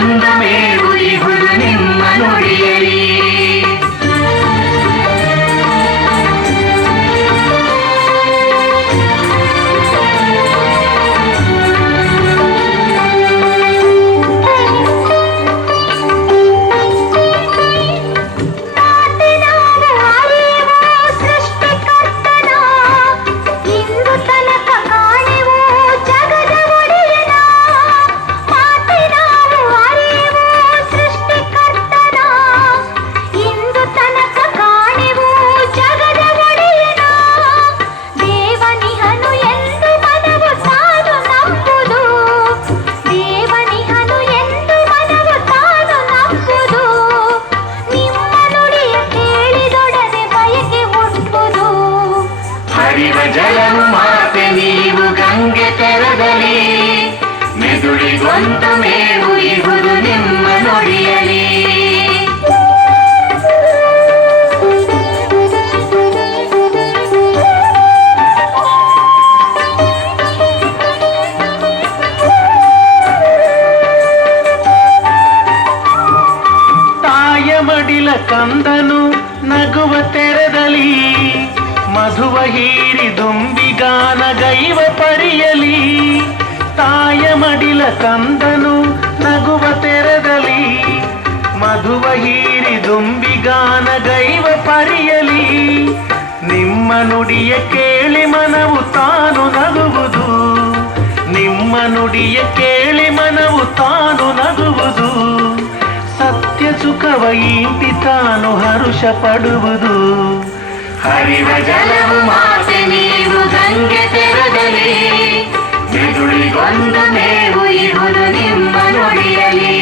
ಮೆದುಳಿಗೊಂದು ಮೇವು ಇಹುದು ನಿಮ್ಮ ನುಡಿಯಲಿ. ಜಲವು ಮಾತೆ ನೀವು ಗಂಗೆ ತೆರದಲ್ಲಿ, ಮೆದುಳಿಗೊಂದು ಮೇವು ಇಹುದು ನಿಮ್ಮ ನುಡಿಯಲಿ. ತಾಯ ಮಡಿಲ ಕಂದನು ನಗುವ ತೆರೆದಲಿ, ಮಧುವ ಹೀರಿ ದುಂಬಿಗಾನ ಗೈವ ಪರಿಯಲಿ. ತಾಯ ಮಡಿಲ ಕಂದನು ನಗುವ ತೆರೆದಲಿ, ಮಧುವ ಹೀರಿ ದುಂಬಿಗಾನ ಗೈವ ಪರಿಯಲಿ. ನಿಮ್ಮ ನುಡಿಯ ಕೇಳಿ ಮನವು ತಾನು ನಗುವುದು, ನಿಮ್ಮ ನುಡಿಯ ಕೇಳಿ ಮನವು ತಾನು ನಗುವುದು. ಸತ್ಯ ಸುಖವ ಈಟಿ ತಾನು ಹರುಷ ಪಡುವುದು. ಹರಿವ ಜಲವು ಮಾತೆ ನೀವು ಗಂಗೆ ತೆರದಲ್ಲಿ, ಮೆದುಳಿಗೊಂದು ಮೇವು ಇಹುದು ನಿಮ್ಮ ನುಡಿಯಲಿ.